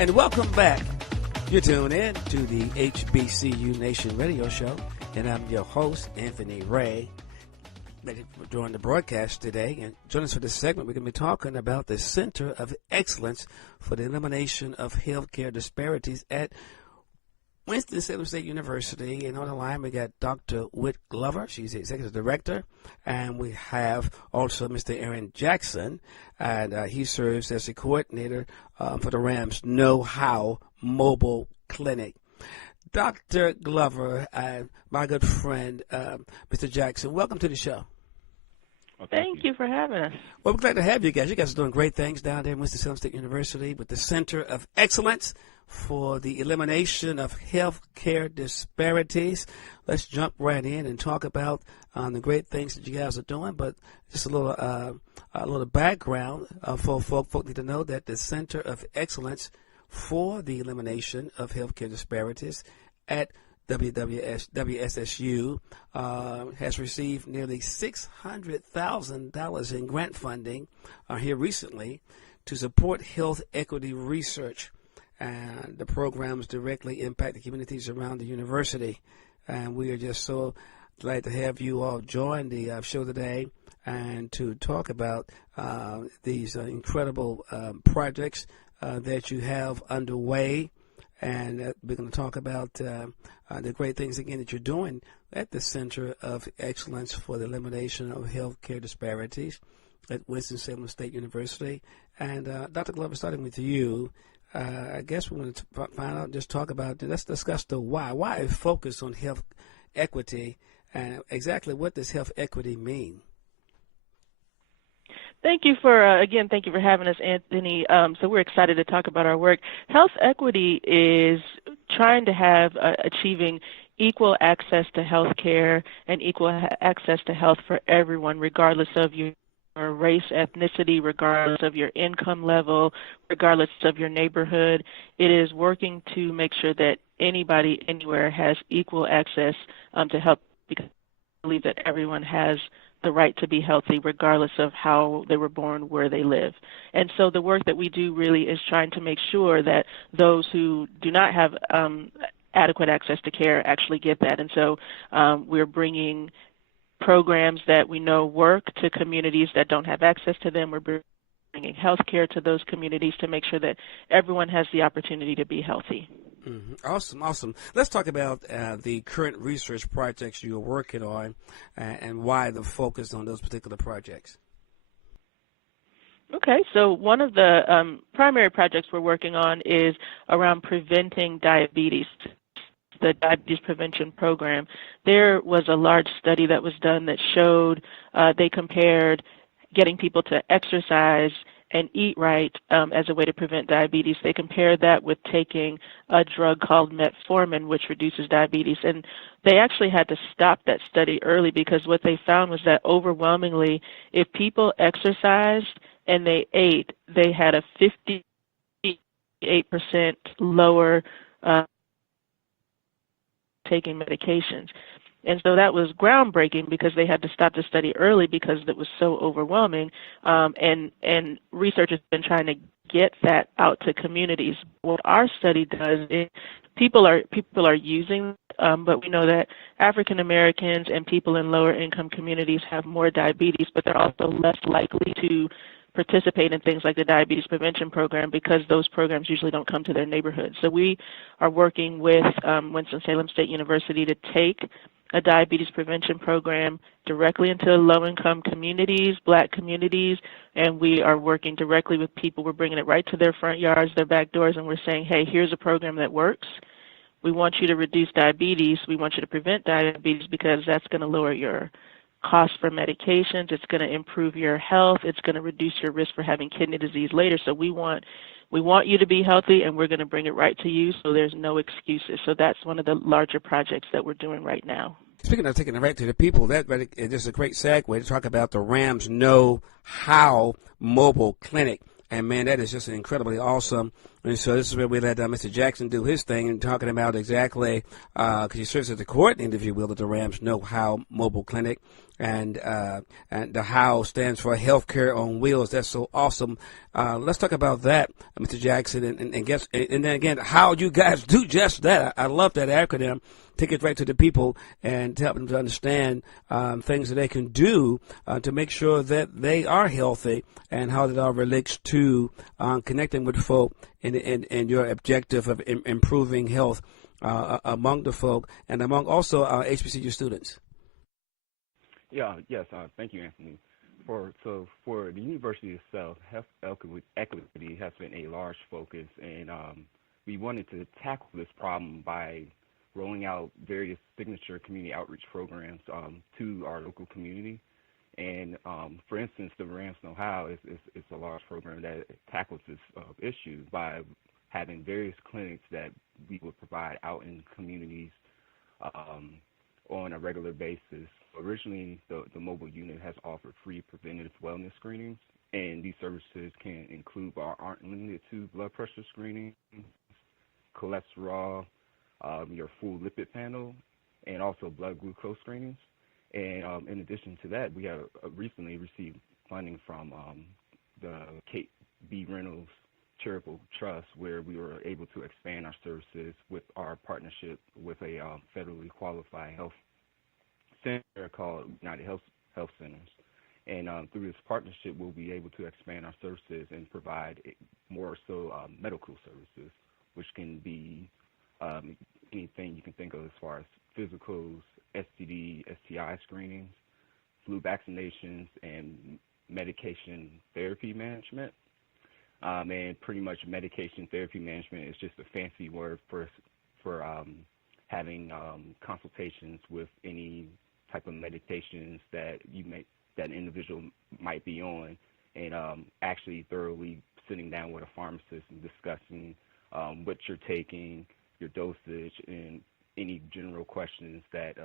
And welcome back. You're tuned in to the HBCU Nation Radio Show, and I'm your host, Anthony Ray. During the broadcast today, and join us for this segment, we're going to be talking about the Center of Excellence for the Elimination of Healthcare Disparities at Winston, Salem State University. And on the line, we got Dr. Whitt-Glover. She's the Executive Director. And we have also Mr. Aaron Jackson, and he serves as the coordinator for the Rams Know H.O.W. Mobile Clinic. Dr. Glover, my good friend, Mr. Jackson, welcome to the show. Well, thank you for having us. Well, we're glad to have you guys. You guys are doing great things down there in Winston-Salem State University with the Center of Excellence for the Elimination of Healthcare Disparities. Let's jump right in and talk about the great things that you guys are doing. But just a little background for folk need to know that the Center of Excellence for the Elimination of Healthcare Disparities at WSSU has received nearly $600,000 in grant funding here recently to support health equity research. And the programs directly impact the communities around the university. And we are just so glad to have you all join the show today and to talk about these incredible projects that you have underway. And we're going to talk about the great things, again, that you're doing at the Center of Excellence for the Elimination of Healthcare Disparities at Winston-Salem State University. And Dr. Glover, starting with you, I guess we want to find out, just talk about, let's discuss the why. Why focus on health equity, and exactly what does health equity mean? Thank you for having us, Anthony. So we're excited to talk about our work. Health equity is trying to have achieving equal access to health care and equal access to health for everyone, regardless of your race, ethnicity, regardless of your income level, regardless of your neighborhood. It is working to make sure that anybody, anywhere has equal access to health, because I believe that everyone has the right to be healthy regardless of how they were born, where they live. And so the work that we do really is trying to make sure that those who do not have adequate access to care actually get that. And so we're bringing programs that we know work to communities that don't have access to them. We're bringing health care to those communities to make sure that everyone has the opportunity to be healthy. Mm-hmm. Awesome. Let's talk about the current research projects you're working on and why the focus on those particular projects. Okay, so one of the primary projects we're working on is around preventing diabetes, the Diabetes Prevention Program. There was a large study that was done that showed they compared getting people to exercise and eat right as a way to prevent diabetes. They compared that with taking a drug called metformin, which reduces diabetes. And they actually had to stop that study early because what they found was that overwhelmingly, if people exercised and they ate, they had a 58% lower taking medications. And so that was groundbreaking because they had to stop the study early because it was so overwhelming. And research has been trying to get that out to communities. What our study does is people are using, but we know that African Americans and people in lower income communities have more diabetes, but they're also less likely to participate in things like the Diabetes Prevention Program because those programs usually don't come to their neighborhood. So we are working with Winston-Salem State University to take a diabetes prevention program directly into low-income communities, Black communities, and we are working directly with people. We're bringing it right to their front yards, their back doors, and we're saying, hey, here's a program that works. We want you to reduce diabetes. We want you to prevent diabetes because that's going to lower your cost for medications. It's going to improve your health. It's going to reduce your risk for having kidney disease later. So we want you to be healthy, and we're going to bring it right to you so there's no excuses. So that's one of the larger projects that we're doing right now. Speaking of taking it right to the people, that is a great segue to talk about the Rams Know H.O.W. Mobile Clinic. And man, that is just incredibly awesome. And so this is where we let Mr. Jackson do his thing and talking about exactly, because he serves as the coordinator, if you will, at the Rams Know H.O.W. Mobile Clinic. And the HOW stands for Healthcare on Wheels. That's so awesome. Let's talk about that, Mr. Jackson, and then again, how you guys do just that. I love that acronym. Take it right to the people and help them to understand things that they can do to make sure that they are healthy and how that all relates to connecting with folk in your objective of improving health among the folk and among also HBCU students. Yes, thank you, Anthony. For the university itself, health equity has been a large focus, and we wanted to tackle this problem by rolling out various signature community outreach programs to our local community. And for instance, the Rams Know H.O.W. is a large program that tackles this issue by having various clinics that we would provide out in communities on a regular basis. Originally, the mobile unit has offered free preventative wellness screenings, and these services can include but aren't limited to blood pressure screening, cholesterol, your full lipid panel, and also blood glucose screenings. And in addition to that, we have recently received funding from the Kate B. Reynolds Charitable Trust, where we were able to expand our services with our partnership with a federally qualified health center called United Health Centers. And through this partnership, we'll be able to expand our services and provide more so medical services, which can be anything you can think of as far as physicals, STD, STI screenings, flu vaccinations, and medication therapy management. And pretty much medication therapy management is just a fancy word for having consultations with any type of medications that an individual might be on, and actually thoroughly sitting down with a pharmacist and discussing what you're taking, your dosage, and any general questions that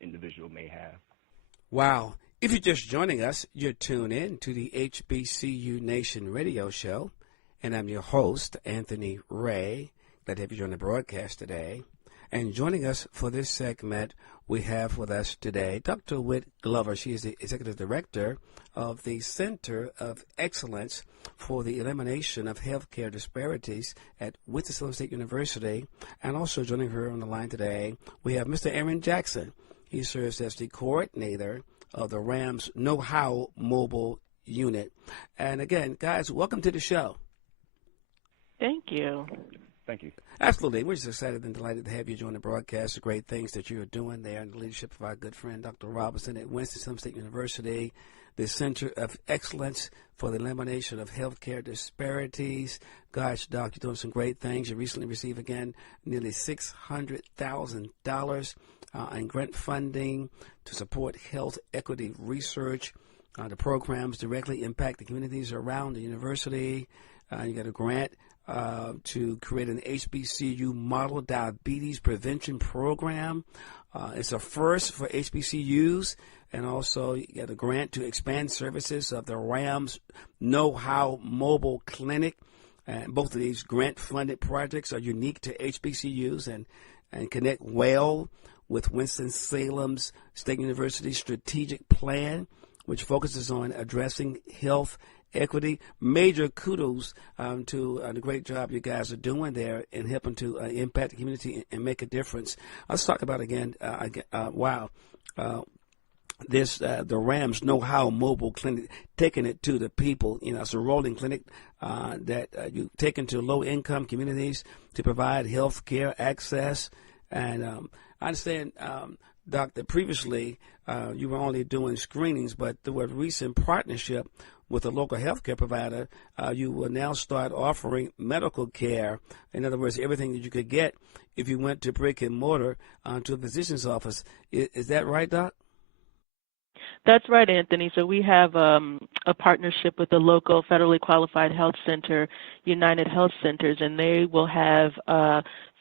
individual may have. Wow. If you're just joining us, you're tuned in to the HBCU Nation radio show, and I'm your host, Anthony Ray. Glad to have you join the broadcast today. And joining us for this segment, we have with us today Dr. Whitt-Glover. She is the Executive Director of the Center of Excellence for the Elimination of Healthcare Disparities at Winston State University. And also joining her on the line today, we have Mr. Aaron Jackson. He serves as the coordinator of the Rams Know H.O.W. Mobile Unit. And again, guys, welcome to the show. Thank you. Thank you. Absolutely. We're just excited and delighted to have you join the broadcast. The great things that you are doing there in the leadership of our good friend, Dr. Robinson at Winston State University, the Center of Excellence for the Elimination of Healthcare Disparities. Gosh, Doc, you're doing some great things. You recently received, again, nearly $600,000 in grant funding to support health equity research. The programs directly impact the communities around the university. You got a grant to create an HBCU model diabetes prevention program. It's a first for HBCUs, and also you got a grant to expand services of the Rams Know H.O.W. Mobile Clinic. And both of these grant-funded projects are unique to HBCUs and connect well with Winston-Salem's State University strategic plan, which focuses on addressing health equity. Major kudos to the great job you guys are doing there in helping to impact the community and make a difference. Let's talk about again. The Rams Know H.O.W. Mobile Clinic, taking it to the people. You know, it's a rolling clinic that you take into low-income communities to provide health care access. And I understand, Doc, that previously you were only doing screenings, but through a recent partnership with a local healthcare provider, you will now start offering medical care. In other words, everything that you could get if you went to brick and mortar to a physician's office. Is that right, Doc? That's right, Anthony. So we have a partnership with the local federally qualified health center, United Health Centers, and they will have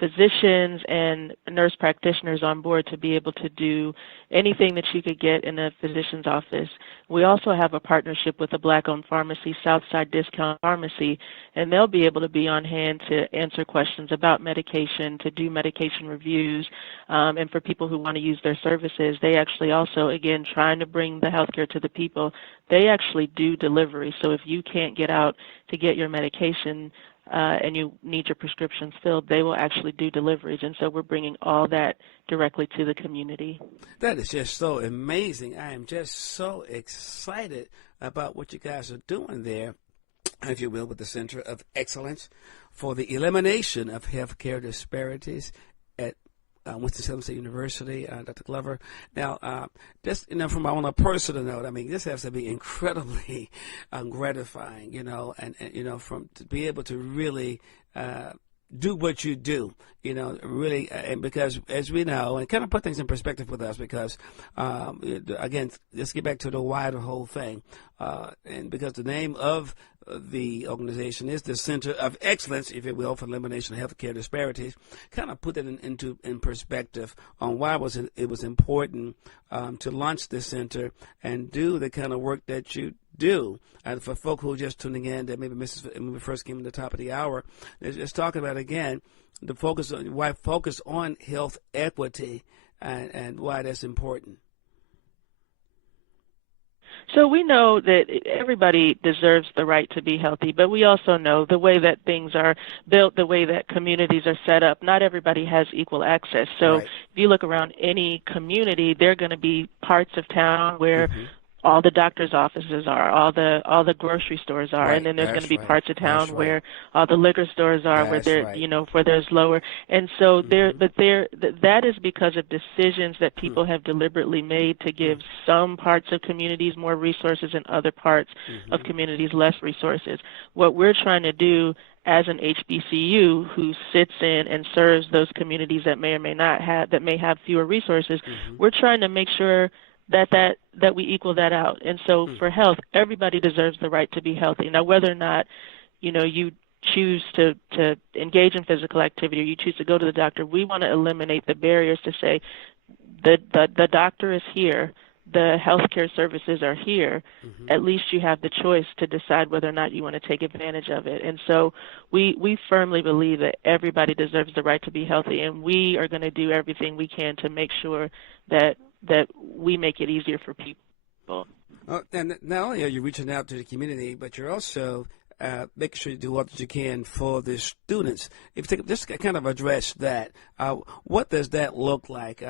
physicians and nurse practitioners on board to be able to do anything that you could get in a physician's office. We also have a partnership with a Black-owned pharmacy, Southside Discount Pharmacy, and they'll be able to be on hand to answer questions about medication, to do medication reviews, and for people who want to use their services. They actually also, again, trying to bring the healthcare to the people, they actually do delivery. So if you can't get out to get your medication, and you need your prescriptions filled, they will actually do deliveries. And so we're bringing all that directly to the community. That is just so amazing. I am just so excited about what you guys are doing there, if you will, with the Center of Excellence for the Elimination of Healthcare Disparities at Winston Salem State University, Dr. Glover. Now, just, from on a personal note, I mean, this has to be incredibly gratifying, and to be able to really do what you do, really, and because as we know, and kind of put things in perspective with us, because again, let's get back to the why of the whole thing, and because the name of the organization is the Center of Excellence, if you will, for Elimination of Healthcare Disparities, kind of put it in perspective on why it was important to launch this center and do the kind of work that you do. And for folk who are just tuning in, that maybe when we first came to the top of the hour, just talking about, again, the focus on health equity and why that's important. So we know that everybody deserves the right to be healthy, but we also know the way that things are built, the way that communities are set up, not everybody has equal access. So right. If you look around any community, there are going to be parts of town where all the doctor's offices are, all the grocery stores are, right. and then there's going to be right. parts of town That's where all the liquor stores are, where there, where there's lower. And so that is because of decisions that people have deliberately made to give some parts of communities more resources and other parts of communities less resources. What we're trying to do as an HBCU who sits in and serves those communities that may or may not have, that may have fewer resources, we're trying to make sure that we equal that out. And so for health, everybody deserves the right to be healthy. Now, whether or not, you choose to engage in physical activity or you choose to go to the doctor, we want to eliminate the barriers to say the doctor is here, the healthcare services are here. At least you have the choice to decide whether or not you want to take advantage of it. And so we firmly believe that everybody deserves the right to be healthy, and we are going to do everything we can to make sure that we make it easier for people. And not only are you reaching out to the community, but you're also making sure you do what you can for the students. If you just kind of address that, what does that look like?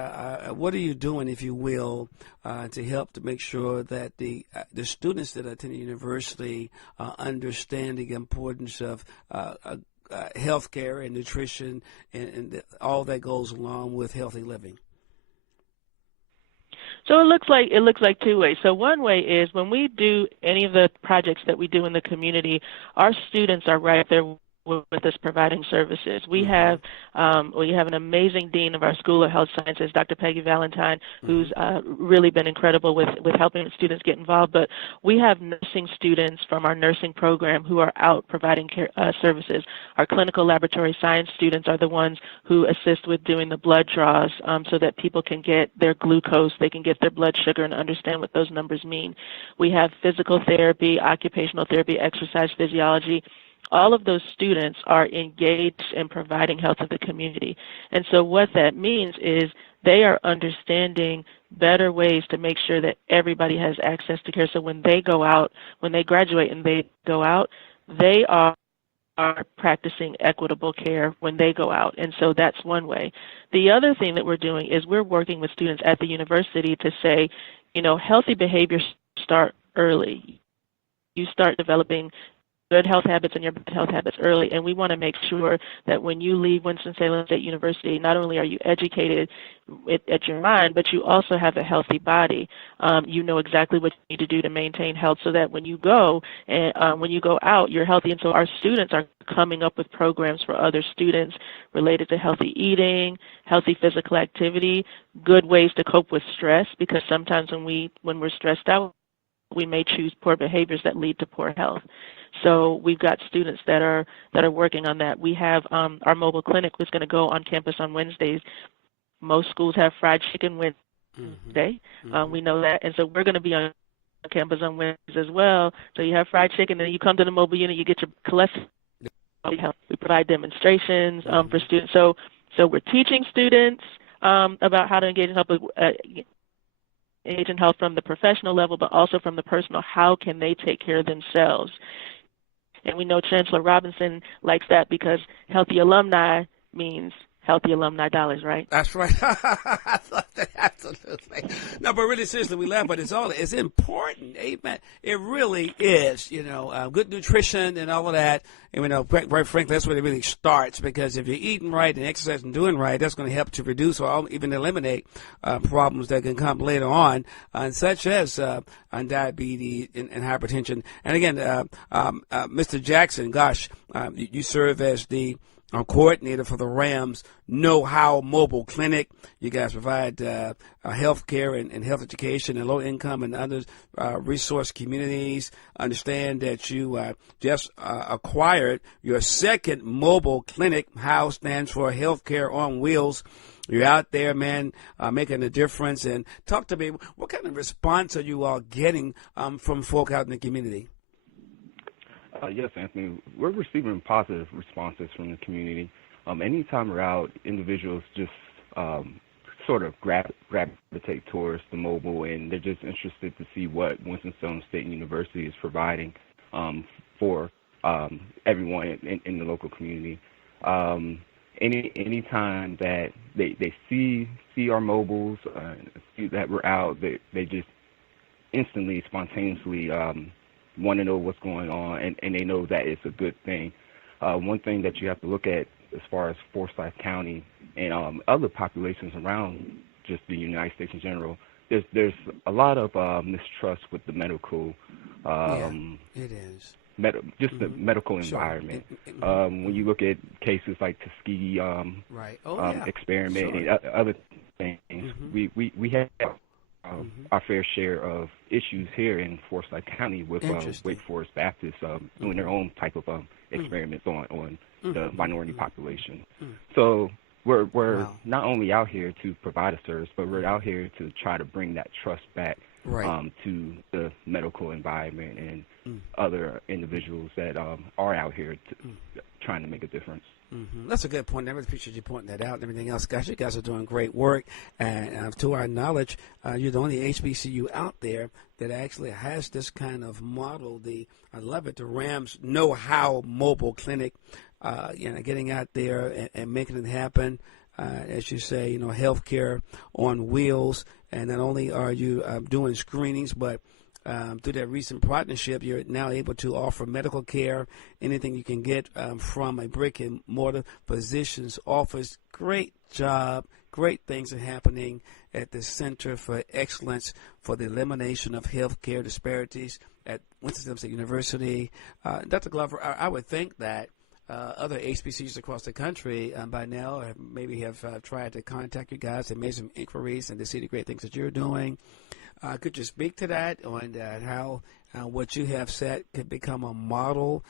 What are you doing, if you will, to help to make sure that the students that attend the university understand the importance of health care and nutrition and all that goes along with healthy living? So it looks like two ways. So one way is when we do any of the projects that we do in the community, our students are right there with us providing services. We have an amazing dean of our School of Health Sciences, Dr. Peggy Valentine, who's really been incredible with helping students get involved. But we have nursing students from our nursing program who are out providing care, services. Our clinical laboratory science students are the ones who assist with doing the blood draws so that people can get their glucose, they can get their blood sugar and understand what those numbers mean. We have physical therapy, occupational therapy, exercise physiology. All of those students are engaged in providing health to the community. And so what that means is they are understanding better ways to make sure that everybody has access to care. So when they go out, when they graduate and they go out, they are practicing equitable care when they go out. And so that's one way. The other thing that we're doing is we're working with students at the university to say, healthy behaviors start early. You start developing good health habits and your bad health habits early, and we want to make sure that when you leave Winston-Salem State University, not only are you educated at your mind, but you also have a healthy body. You know exactly what you need to do to maintain health so that when you go out, you're healthy. And so our students are coming up with programs for other students related to healthy eating, healthy physical activity, good ways to cope with stress, because sometimes when we're stressed out, we may choose poor behaviors that lead to poor health. So we've got students that are working on that. We have our mobile clinic was going to go on campus on Wednesdays. Most schools have fried chicken Wednesday. We know that, and so we're going to be on campus on Wednesdays as well. So you have fried chicken, and then you come to the mobile unit, you get your cholesterol. We provide demonstrations for students. So we're teaching students about how to engage in health, from the professional level, but also from the personal. How can they take care of themselves? And we know Chancellor Robinson likes that because healthy alumni means healthy alumni dollars, right? That's right. I love that. Absolutely. No, but really, seriously, we laugh, but it's important. Amen. It really is, good nutrition and all of that. And, quite frankly, that's where it really starts, because if you're eating right and exercising and doing right, that's going to help to reduce or even eliminate problems that can come later on, such as diabetes and hypertension. And again, Mr. Jackson, gosh, you serve as the coordinator for the Rams Know H.O.W. mobile clinic. You guys provide health care and health education in low-income and under resource communities. Understand that you just acquired your second mobile clinic. H.O.W. stands for Healthcare on Wheels. You're out there, man, making a difference. And talk to me, what kind of response are you all getting from folk out in the community? Yes, Anthony, we're receiving positive responses from the community. Anytime we're out, individuals just sort of gravitate towards the mobile, and they're just interested to see what Winston State University is providing for everyone in the local community. Anytime that they see our mobiles, see that we're out, they just instantly, spontaneously want to know what's going on, and they know that it's a good thing. One thing that you have to look at as far as Forsyth County and other populations around just the United States in general, there's a lot of mistrust with the medical. It is. The medical environment. When you look at cases like Tuskegee experiment and other things, we have our fair share of issues here in Forsyth County with Wake Forest Baptist doing their own type of experiments on the minority population. So we're not only out here to provide a service, but we're out here to try to bring that trust back to the medical environment and other individuals that are out here trying to make a difference. That's a good point. I really appreciate you pointing that out and everything else. Guys, you guys are doing great work. And to our knowledge, you're the only HBCU out there that actually has this kind of model. I love it, the Rams Know H.O.W. mobile clinic, getting out there and making it happen. As you say, healthcare on wheels. And not only are you doing screenings, but through that recent partnership, you're now able to offer medical care, anything you can get from a brick-and-mortar physician's office. Great job. Great things are happening at the Center for Excellence for the Elimination of Healthcare Disparities at Winston State University. Dr. Glover, I would think that other HBCUs across the country by now have tried to contact you guys and made some inquiries and to see the great things that you're doing. Could you speak to that on how what you have set could become a model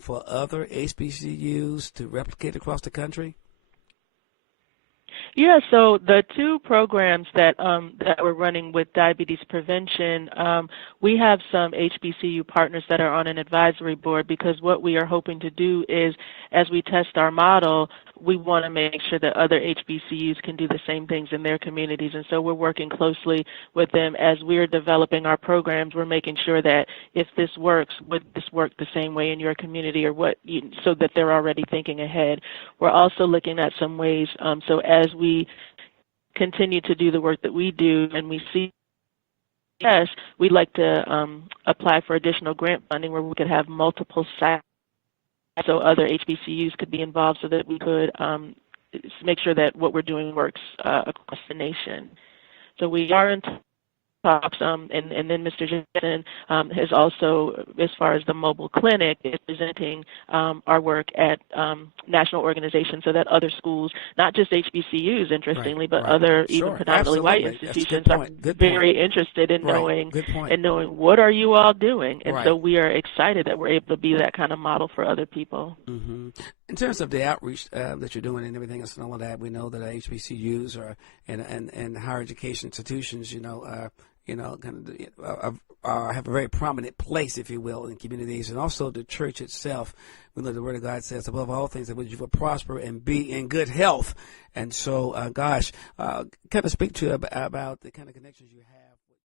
for other HBCUs to replicate across the country? Yeah, so the two programs that we're running with diabetes prevention, we have some HBCU partners that are on an advisory board, because what we are hoping to do is, as we test our model, we want to make sure that other HBCUs can do the same things in their communities. And so we're working closely with them as we're developing our programs. We're making sure that if this works, would this work the same way in your community, or so that they're already thinking ahead. We're also looking at some ways, so as we continue to do the work that we do and we see yes, we'd like to apply for additional grant funding where we could have multiple sites so other HBCUs could be involved, so that we could make sure that what we're doing works across the nation. So we are in talks, and then Mr. Jensen has also, as far as the mobile clinic, is presenting our work at national organizations so that other schools, not just HBCUs, interestingly, but other even predominantly white institutions are very interested in knowing what are you all doing. And so we are excited that we're able to be that kind of model for other people. Mm-hmm. In terms of the outreach that you're doing and everything else and all of that, we know that HBCUs and higher education institutions, have a very prominent place, if you will, in communities, and also the church itself. We know the Word of God says, above all things, that you will prosper and be in good health. And so, kind of speak to about the kind of connections you have.